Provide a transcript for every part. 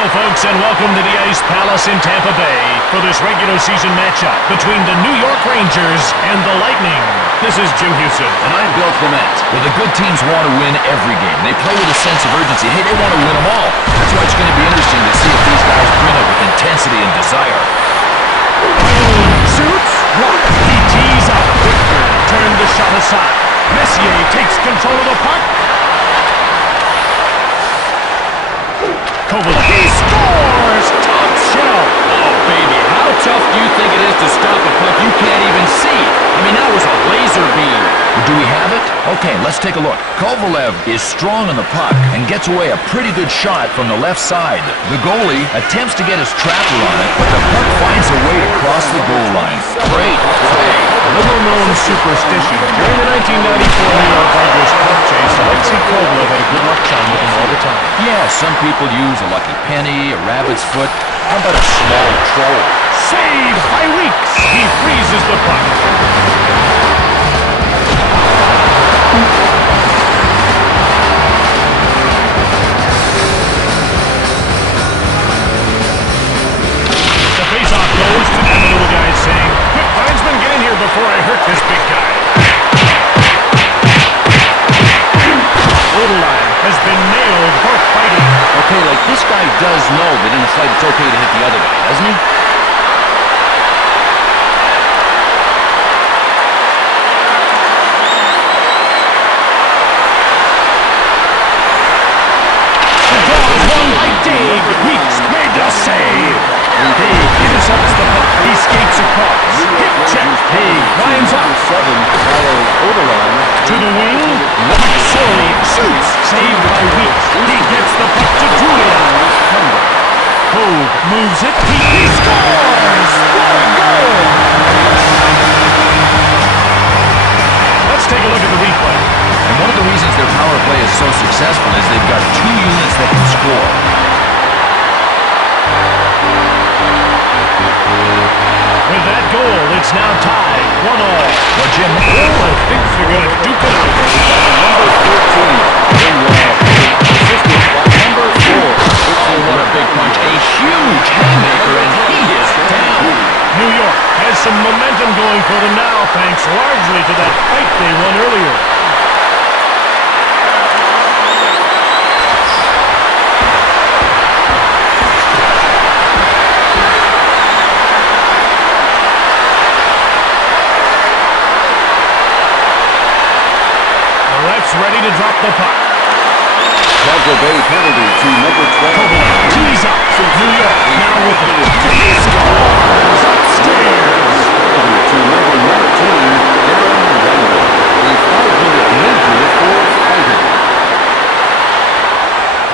Hello, folks, and welcome to the Ice Palace in Tampa Bay for this regular season matchup between the New York Rangers and the Lightning. This is Jim Houston. And I'm Bill Clement. Well, the good teams want to win every game. They play with a sense of urgency. Hey, they want to win them all. That's why it's going to be interesting to see if these guys bring it with intensity and desire. Shoots, blocked. He tees up. Victor turned the shot aside. Messier takes control of the puck. Kovalev. He scores! Top shelf! Oh, baby, how tough do you think it is to stop a puck you can't even see? I mean, that was a laser beam. Do we have it? Okay, let's take a look. Kovalev is strong on the puck and gets away a pretty good shot from the left side. The goalie attempts to get his trapper on it, but the puck finds a way to cross the goal line. Great play. Little-known superstition. During the 1994 New York Rangers cup chase, Alexei Kovalev had a good luck charm with him all the time. Yeah, some people use a lucky penny, a rabbit's foot. How about a small troll? Saved by Weeks. He freezes the puck. The faceoff goes to the little guy saying, "Quick, linesman, get in here before I hurt this big guy." Line has been nailed for fighting. Okay, like this guy does know that in a fight it's okay to hit the other guy, doesn't he? The Dogs won by Dave. Weeks made the save. Dave intercepts the puck. He skates across. Hip check. Dave climbs up. To the wing. Sorry, shoots. Saved by Weeks. He gets the puck to Julia. Hogue moves it. He scores! What a goal! Let's take a look at the replay. And one of the reasons their power play is so successful is they've got two units that can score. With that goal, it's now tied, 1-1. Well, Jim, I think they're going to duke it out. Number 14, assisted by number 4. oh, what a big punch. A huge haymaker, and he is down. New York has some momentum going for them now, thanks largely to that fight they won earlier. Ready to drop the puck. Tampa Bay penalty to number 12. Kovalev tees up. New York now with it. He scores upstairs. To number 19, Aaron Randall. A 5-minute major for fighting.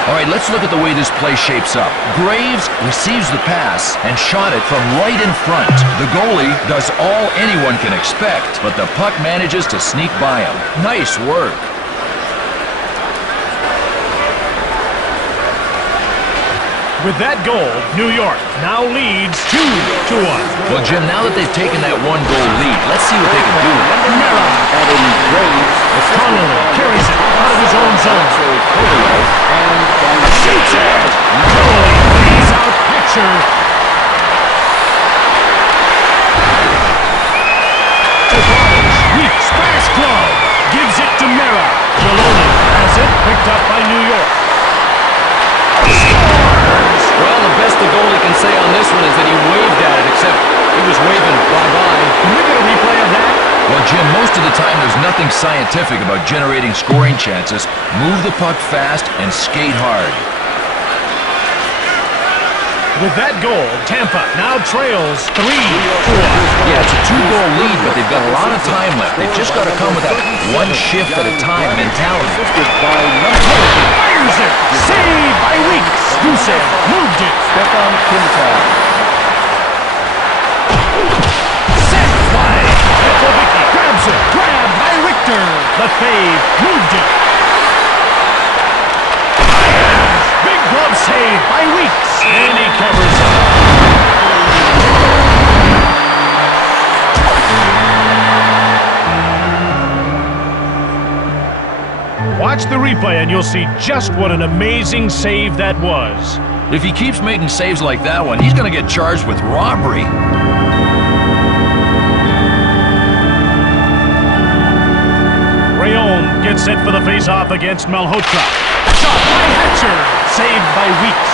All right, let's look at the way this play shapes up. Graves receives the pass and shot it from right in front. The goalie does all anyone can expect, but the puck manages to sneak by him. Nice work. With that goal, New York now leads 2-1. Well, Jim, now that they've taken that one-goal lead, let's see what they can do. Mera. Adam Graves. Connolly carries it out of his own zone. Shoots it. Connolly lays out Hatcher. To Barnes. Weeks pass glove. Gives it to Mera. Maloney has it. Picked up by New York. Well, the best the goalie can say on this one is that he waved at it, except he was waving bye-bye. Can we get a replay of that? Well, Jim, most of the time there's nothing scientific about generating scoring chances. Move the puck fast and skate hard. With that goal, Tampa now trails 3-4. Yeah, it's a two-goal lead, but they've got a lot of time left. They've just got to come with that one shift at a time mentality. Fires it! Saved by Weeks! Gusev moved it! Stefan Kintar. Set by Petrovicki. Grabs it! Grabbed by Richter! Lefebvre moved it! Big glove save by Weeks! And he covers up. Watch the replay and you'll see just what an amazing save that was. If he keeps making saves like that one, he's going to get charged with robbery. Rayon gets set for the face-off against Malhotra. Shot by Hatcher. Saved by Weeks.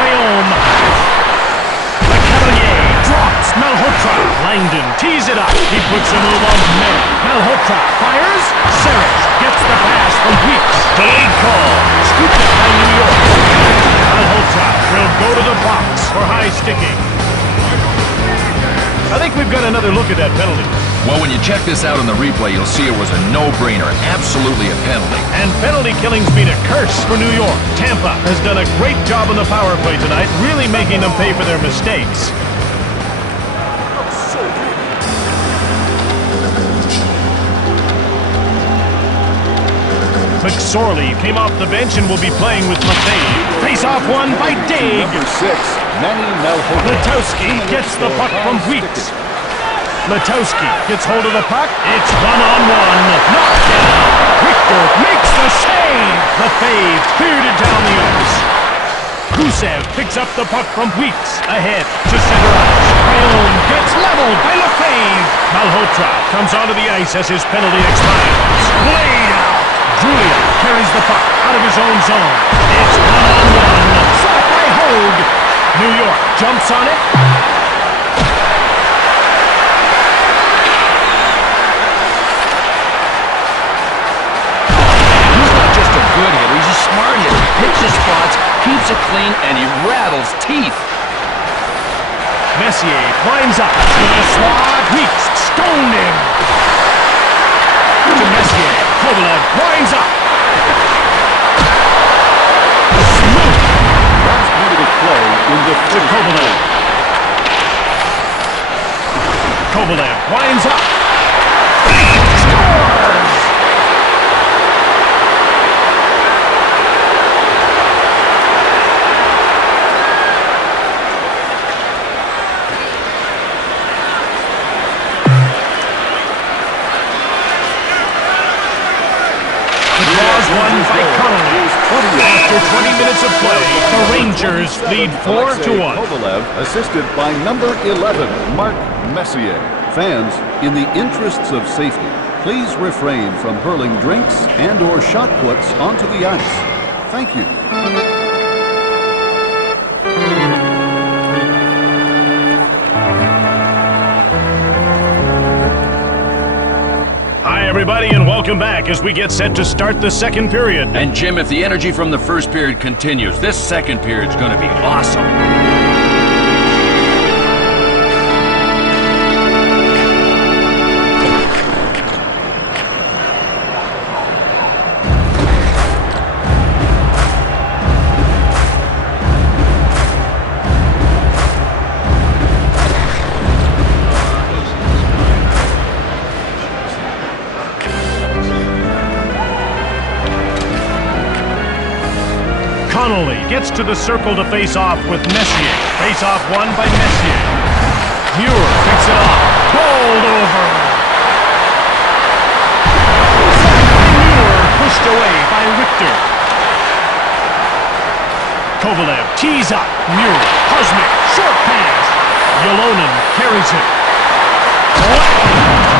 Rayon. The Cavalier drops Malhotra. Langdon tees it up. He puts a move on Merritt. Malhotra fires. Serich gets the pass from Weeks. Delayed call. Scooped up by New York. Malhotra will go to the box for high sticking. I think we've got another look at that penalty. Well, when you check this out on the replay, you'll see it was a no-brainer. Absolutely a penalty. And penalty killing's been a curse for New York. Tampa has done a great job on the power play tonight, really making them pay for their mistakes. McSorley came off the bench and will be playing with Maffei. Face-off won by Daig. Number 6, Manny Malhotra. Letowski gets the puck from Weeks. Letowski gets hold of the puck. It's one-on-one. Knocked down. Richter makes the save. Maffei cleared it down the ice. Gusev picks up the puck from Weeks. Ahead to center ice. Rayon gets leveled by Lefebvre. Malhotra comes onto the ice as his penalty expires. Laid out. Julia carries the puck out of his own zone. It's one-on-one. Shot by Hogue. New York jumps on it. He's not just a good hitter, he's a smart hitter. He picks his spots, keeps it clean, and he rattles teeth. Messier climbs up. In a slot. Weeks stoned him. To Messier. Kovalev winds up. Smooth. Last minute of play in the To Kovalev. Kovalev winds up. Scores! Won by Connolly. After 20 minutes of play, the Rangers lead 4-1. Kovalev, assisted by number 11, Mark Messier. Fans, in the interests of safety, please refrain from hurling drinks and or shot puts onto the ice. Thank you. Hi, everybody, and welcome back as we get set to start the second period. And Jim, if the energy from the first period continues, this second period's going to be awesome. Connolly gets to the circle to face off with Messier. Face off won by Messier. Muir picks it off. Bowled over. Muir pushed away by Richter. Kovalev tees up. Muir. Kuzmic. Short pass. Yolonen carries it.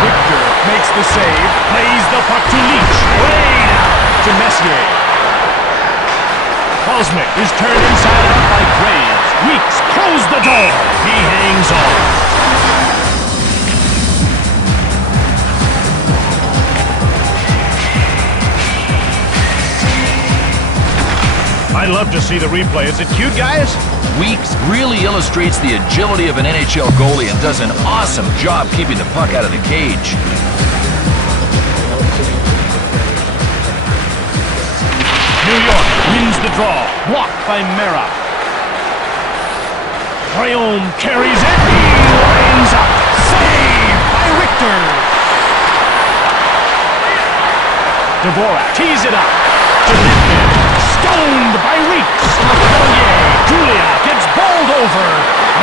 Richter makes the save. Plays the puck to Leach. Laid out to Messier. Kuzmic is turned inside out by Graves. Weeks close the door. He hangs on. I'd love to see the replay. Is it cute, guys? Weeks really illustrates the agility of an NHL goalie and does an awesome job keeping the puck out of the cage. New York wins the draw. Blocked by Mera. Rayon carries it. He lines up. Saved by Richter. Dvorak tees it up. To Littman. Stoned by Weeks. Julia gets bowled over.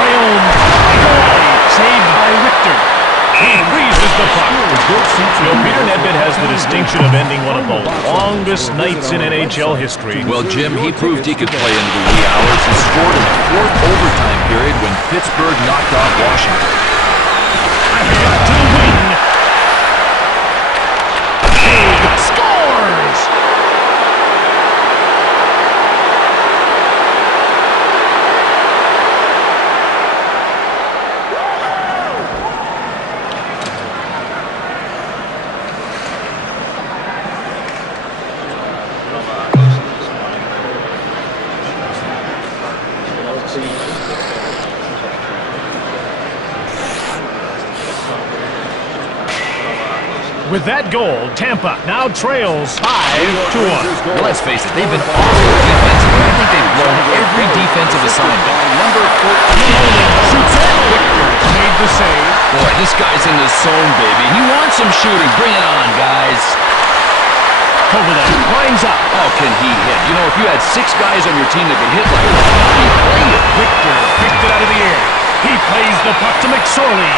Rayon away. Saved by Richter. He freezes the puck. good seats. You know, Peter Nedved has the distinction of ending one of the longest nights in NHL history. Well, Jim, he proved he could play into the wee hours. He scored in the fourth overtime period when Pittsburgh knocked off Washington. Ahead to the wing. Big scores! With that goal, Tampa now trails 5-1. Well, let's face it, they've been awful defensively. I think they've blown every defensive assignment. Number 14. Shoots it. Victor made the save. Boy, this guy's in the zone, baby. He wants some shooting. Bring it on, guys. Kovalev winds up. Oh, can he hit? You know, if you had 6 guys on your team that could hit like that, he'd play it. Victor picked it out of the air. He plays the puck to McSorley.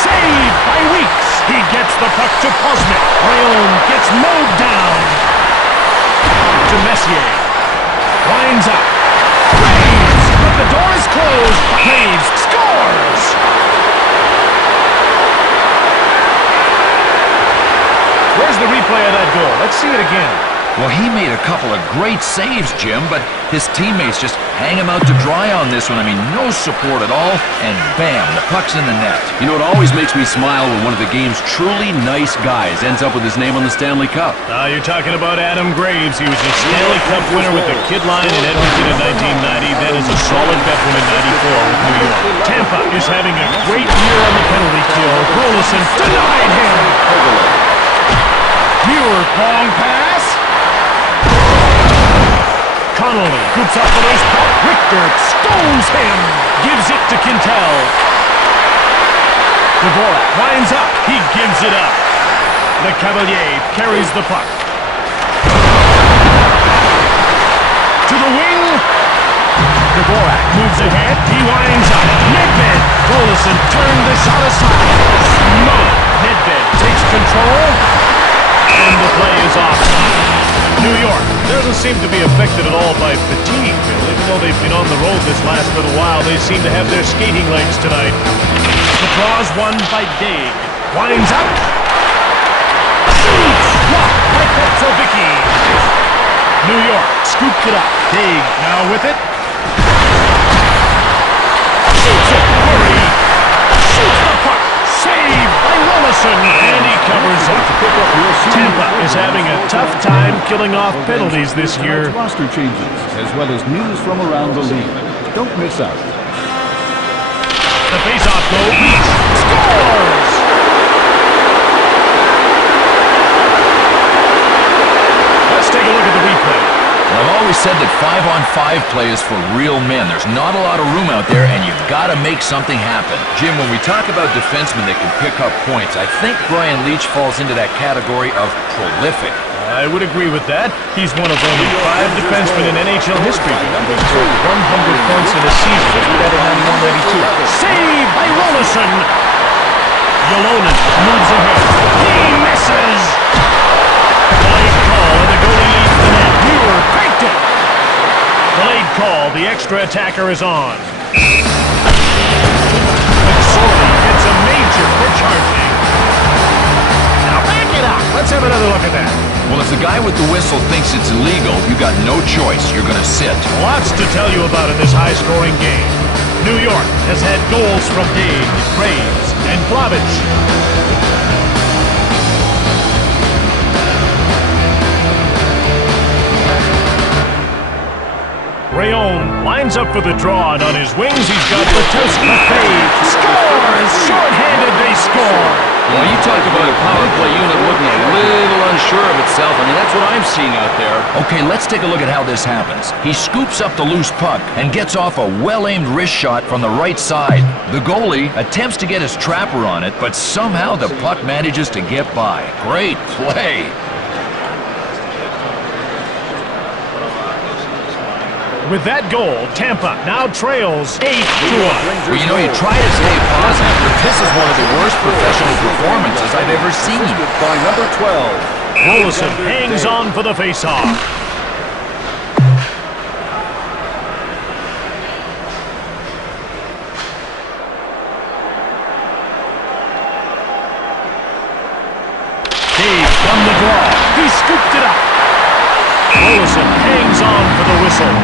Saved by Weeks. He gets the puck to Posnick. Rayon gets mowed down. To Messier. Winds up. Graves, but the door is closed. Graves scores. Where's the replay of that goal? Let's see it again. Well, he made a couple of great saves, Jim, but his teammates just hang him out to dry on this one. I mean, no support at all, and bam, the puck's in the net. You know, it always makes me smile when one of the game's truly nice guys ends up with his name on the Stanley Cup. You're talking about Adam Graves. He was a Stanley Cup winner with the Kid Line in Edmonton in 1990, then as a solid veteran in 94 with New York. Tampa is having a great year on the penalty kill. Rolison denied him. Muir, long pass. Connolly scoops up the loose puck. Richter stones him. Gives it to Quintel. Dvorak winds up. He gives it up. Le Cavalier carries the puck. To the wing. Dvorak moves ahead. He winds up. Nedved. Rolison turned the shot aside. Smoke. Nedved takes control. And the play is offside. New York doesn't seem to be affected at all by fatigue, Bill. Even though they've been on the road this last little while, they seem to have their skating legs tonight. The draw's won by Daig. Winds up. Shoots! Blocked by Petrovicki. New York scooped it up. Daig now with it. Shoots it. Murray. Shoots the puck. Saved by Rolison. And he covers up. Tampa is having a tough time killing off penalties this year. Roster changes, as well as news from around the league. Don't miss out. The face-off goal. Weeks scores! Let's take a look at the replay. Well, I've always said that 5-on-5 play is for real men. There's not a lot of room out there, and you've got to make something happen. Jim, when we talk about defensemen that can pick up points, I think Brian Leetch falls into that category of prolific. I would agree with that. He's one of only 5 defensemen in NHL history who scored 100 points in a season. He did that in 91-92. Saved by Rolison. Yolonen moves ahead. He misses. Delayed call, and the goalie leaves the net. Muir cranked it. Delayed call. The extra attacker is on. McSorley gets a major for charging. Now back it up. Let's have another look at that. Well, if the guy with the whistle thinks it's illegal, you got no choice. You're going to sit. Lots to tell you about in this high-scoring game. New York has had goals from Daig, Graves, and Plavich. Rayon lines up for the draw, and on his wings he's got Latowski. Scores! Short-handed, they score! Well, you talk about a power play unit looking a little unsure of itself. I mean, that's what I'm seeing out there. Okay, let's take a look at how this happens. He scoops up the loose puck and gets off a well-aimed wrist shot from the right side. The goalie attempts to get his trapper on it, but somehow the puck manages to get by. Great play. With that goal, Tampa now trails 8-1. Well, you know, you try to stay positive, but this is one of the worst professional performances I've ever seen. By number 12. Rolison hangs on for the faceoff. Dave from the draw. He scooped it up. Rolison hangs on for the whistle.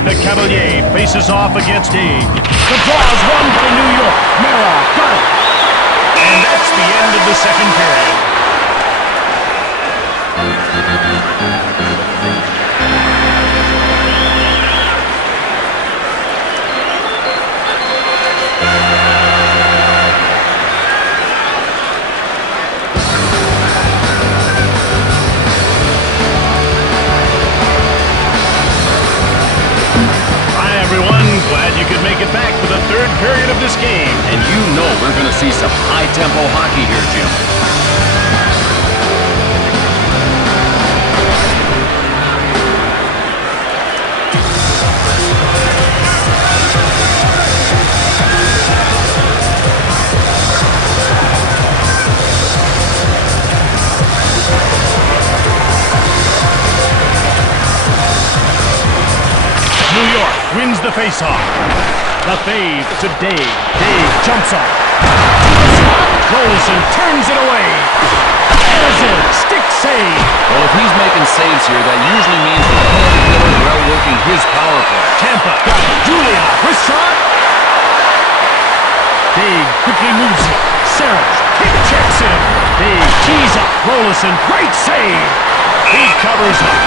The Cavalier faces off against Dave. The draw is won by New York. Mara got it. And that's the end of the second period. Glad you could make it back for the third period of this game. And you know we're going to see some high-tempo hockey here, Jim. New York wins the faceoff. The fade to Dave. Dave jumps up. Rolison turns it away. There's it. Stick save. Well, if he's making saves here, that usually means the penalty killers are outworking his power play. Tampa got it. Julia, wrist shot. Dave quickly moves it. Sarich, kick checks in. Dave tees up. Rolison, great save. He covers up.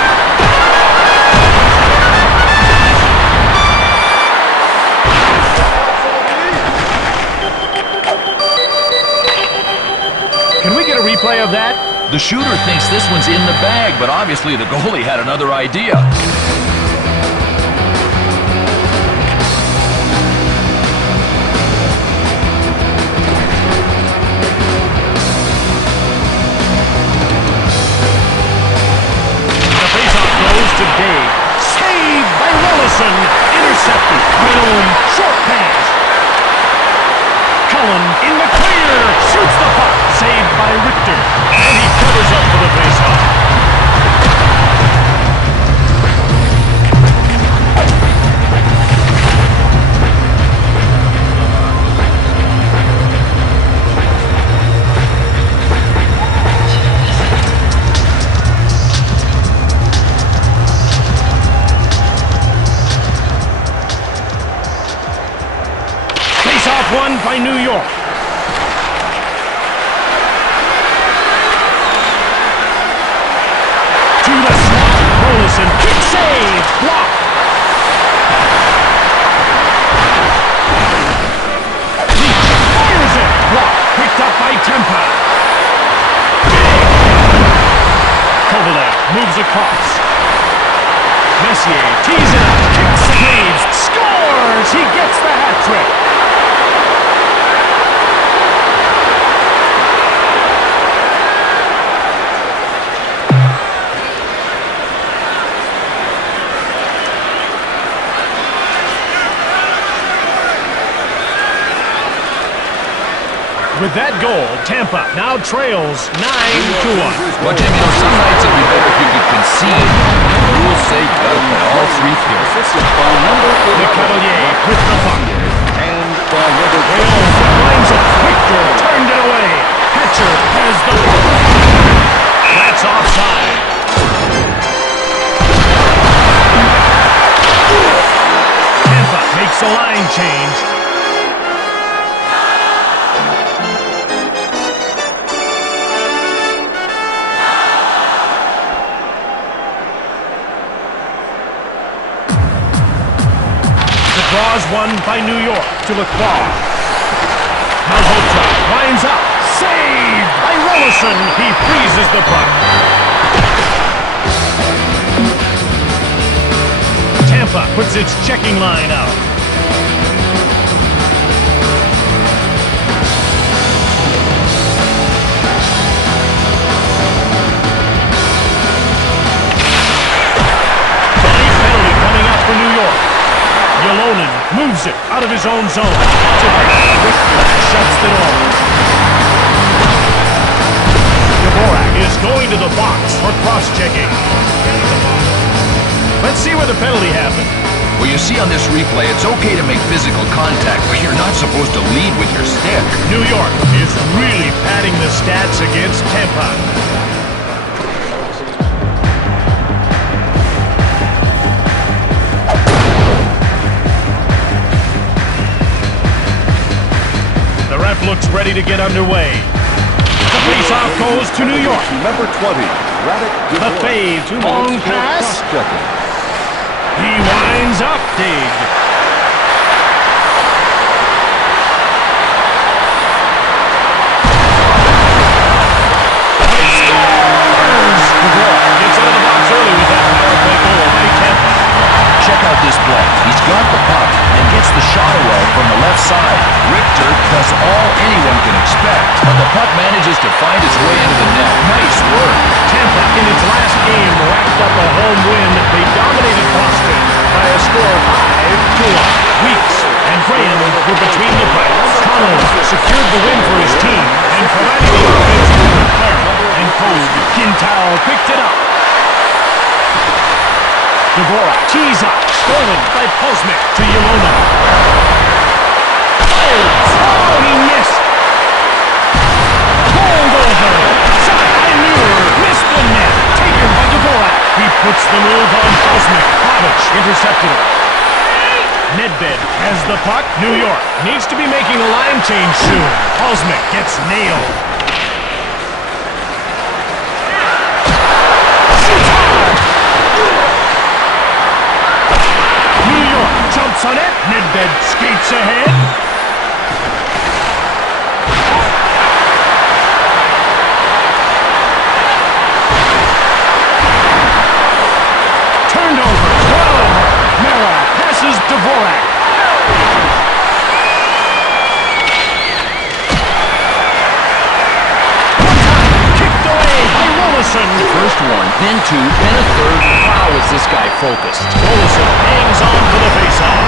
Can we get a replay of that? The shooter thinks this one's in the bag, but obviously the goalie had another idea. The faceoff goes to Dave. Saved by Rolison. Intercepted. Boom. Short pass. Cullen in the clear. Shoots the puck. Saved by Richter. And he covers up for the faceoff. Faceoff won by New York. Rolison, kick save, block. Leach fires it, block, picked up by Tampa. Kovalev moves across. Messier tees it up, kicks, saves, scores. He gets the hat trick. With that goal, Tampa now trails 9-1. Well, Jim, you know, some nights it'd be better if you could concede. The rules say you gotta play all three through. The Cavalier with the puck. And by number Rayon lines up. Victor turned it away. Hatcher has the puck. That's offside. Tampa makes a line change. Draws one by New York to Lacroix. Malhotra lines up. Saved by Rolison. He freezes the puck. Tampa puts its checking line out. moves it out of his own zone. Richter shuts it off. Dvorak is going to the box for cross-checking. Let's see where the penalty happened. Well, you see on this replay, it's okay to make physical contact, but you're not supposed to lead with your stick. New York is really padding the stats against Tampa. The ref looks ready to get underway. The faceoff goes to New York. Number 20, Radek The Dvorak. fade, 2 long minutes for pass. cross-checking. He winds up big. Scores! Dvorak gets out of the box early with that power play goal by Tampa. Check out this play. He's got the puck and gets the shot away from the left side. Richter does all anyone can expect, but the puck manages to find its way into the net. Nice work. Tampa, in its last game, racked up a home win. They dominated Boston by a score of 5-1. Weeks and Graham were between the pipes. Connolly secured the win for his team and provided the offense with McLaren and Code. Quintal picked it up. Dvorak tees up, stolen by Pozniak to Yelona. Fires! Oh, he missed! Pulled over! Shot by Muir! Missed the net! Taken by Dvorak! He puts the move on Pozniak. Pavic intercepted it. Nedved has the puck. New York needs to be making a line change soon. Pozniak gets nailed. Jumps on it. Nedved skates ahead. Turned over. Mara passes Dvorak. Kicked away by Rolison. First one, then two, then a third. Wow, is this guy focused. Rolison hangs on for the faceoff.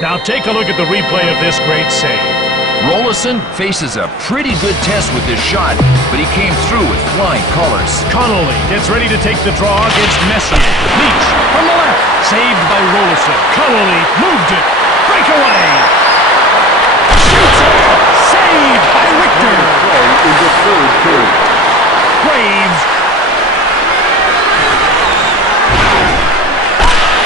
Now take a look at the replay of this great save. Rolison faces a pretty good test with this shot, but he came through with flying colors. Connolly gets ready to take the draw against Messier. Leach from the left. Saved by Rolison. Connolly moved it. Breakaway. Shoots it. Saved by Richter. Play in the third period. Graves.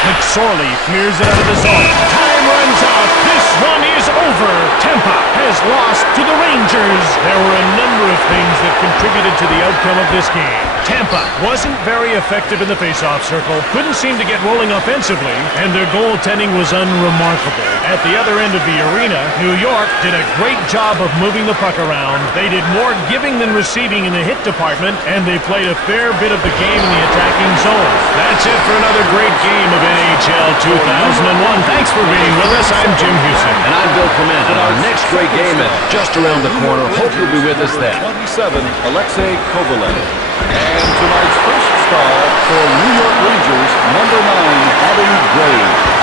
McSorley clears it out of the zone. Time runs out. This one is over. Tampa has lost to the Rangers. There were a number of things that contributed to the outcome of this game. Tampa wasn't very effective in the faceoff circle, couldn't seem to get rolling offensively, and their goaltending was unremarkable. At the other end of the arena, New York did a great job of moving the puck around. They did more giving than receiving in the hit department, and they played a fair bit of the game in the attacking zone. That's it for another great game of NHL 2001. Thanks for being with us. I'm Jim Houston. And I'm Bill Clement, and our next great game is just around the corner. Hope you'll be with us then. 27, Alexei Kovalev. And tonight's first star for New York Rangers, number 9, Adam Gray.